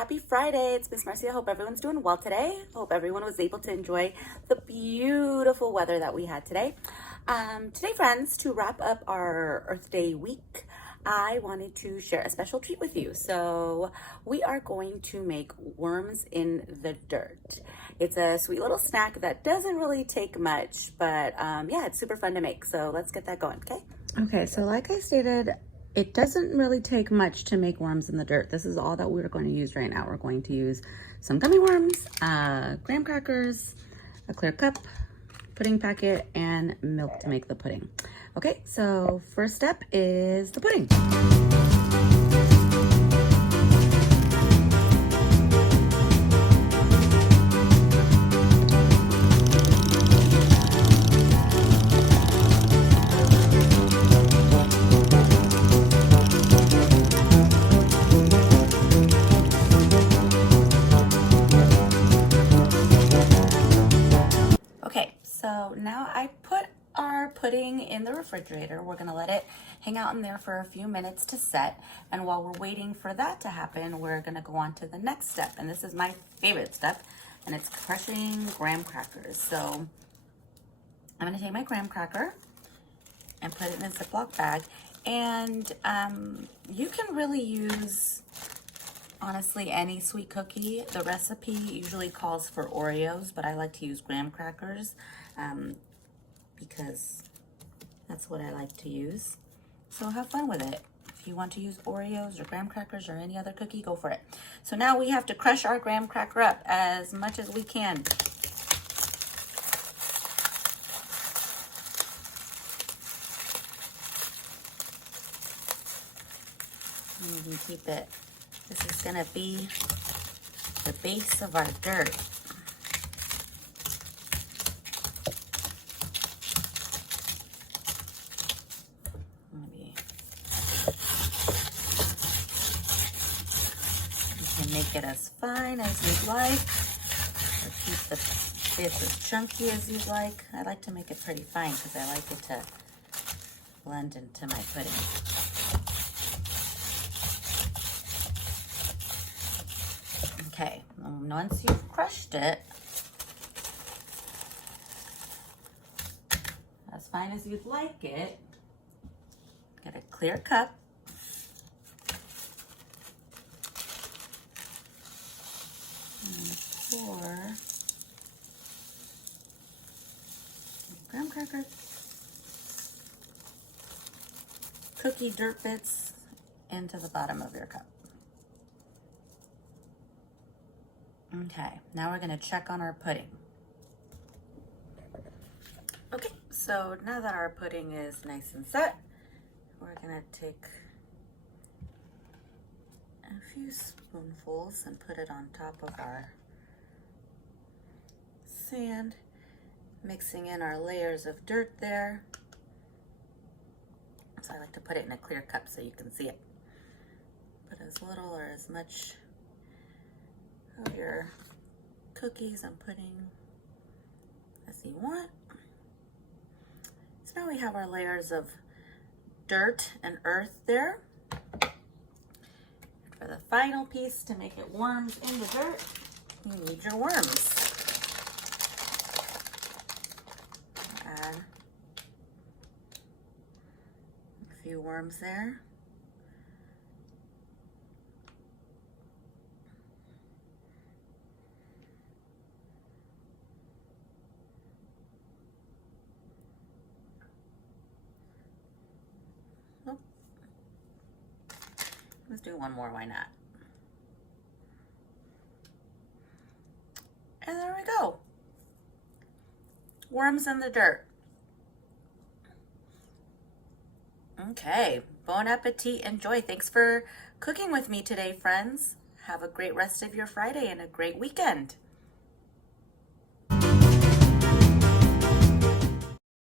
Happy Friday. It's Miss Marcia. Hope everyone's doing well today. Hope everyone was able to enjoy the beautiful weather that we had today. Today, friends, to wrap up our Earth Day week, I wanted to share a special treat with you. So we are going to make worms in the dirt. It's a sweet little snack that doesn't really take much, but yeah, it's super fun to make. So let's get that going, okay? Okay, so like I stated, it doesn't really take much to make worms in the dirt. This is all that we're going to use right now. We're going to use some gummy worms, graham crackers, a clear cup, pudding packet, and milk to make the pudding. Okay, so first step is the pudding. Okay, so now I put our pudding in the refrigerator. We're gonna let it hang out in there for a few minutes to set. And while we're waiting for that to happen, we're gonna go on to the next step. And this is my favorite step, and it's crushing graham crackers. So I'm gonna take my graham cracker and put it in a Ziploc bag. And you can really use, honestly, any sweet cookie. The recipe usually calls for Oreos, but I like to use graham crackers because that's what I like to use. So have fun with it. If you want to use Oreos or graham crackers or any other cookie, go for it. So now we have to crush our graham cracker up as much as we can. And you can keep it. This is gonna be the base of our dirt. Maybe you can make it as fine as you'd like, or keep the bits as chunky as you'd like. I like to make it pretty fine because I like it to blend into my pudding. Okay, once you've crushed it, as fine as you'd like it, get a clear cup. And pour graham cracker, cookie dirt bits into the bottom of your cup. Okay, now we're gonna check on our pudding. Okay, so now that our pudding is nice and set, we're gonna take a few spoonfuls and put it on top of our sand, mixing in our layers of dirt there. So I like to put it in a clear cup so you can see it. Put as little or as much of your cookies and pudding as you want. So now we have our layers of dirt and earth there. For the final piece to make it worms in the dirt, you need your worms. Add a few worms there. Let's do one more, why not? And there we go. Worms in the dirt. Okay, bon appetit, enjoy. Thanks for cooking with me today, friends. Have a great rest of your Friday and a great weekend.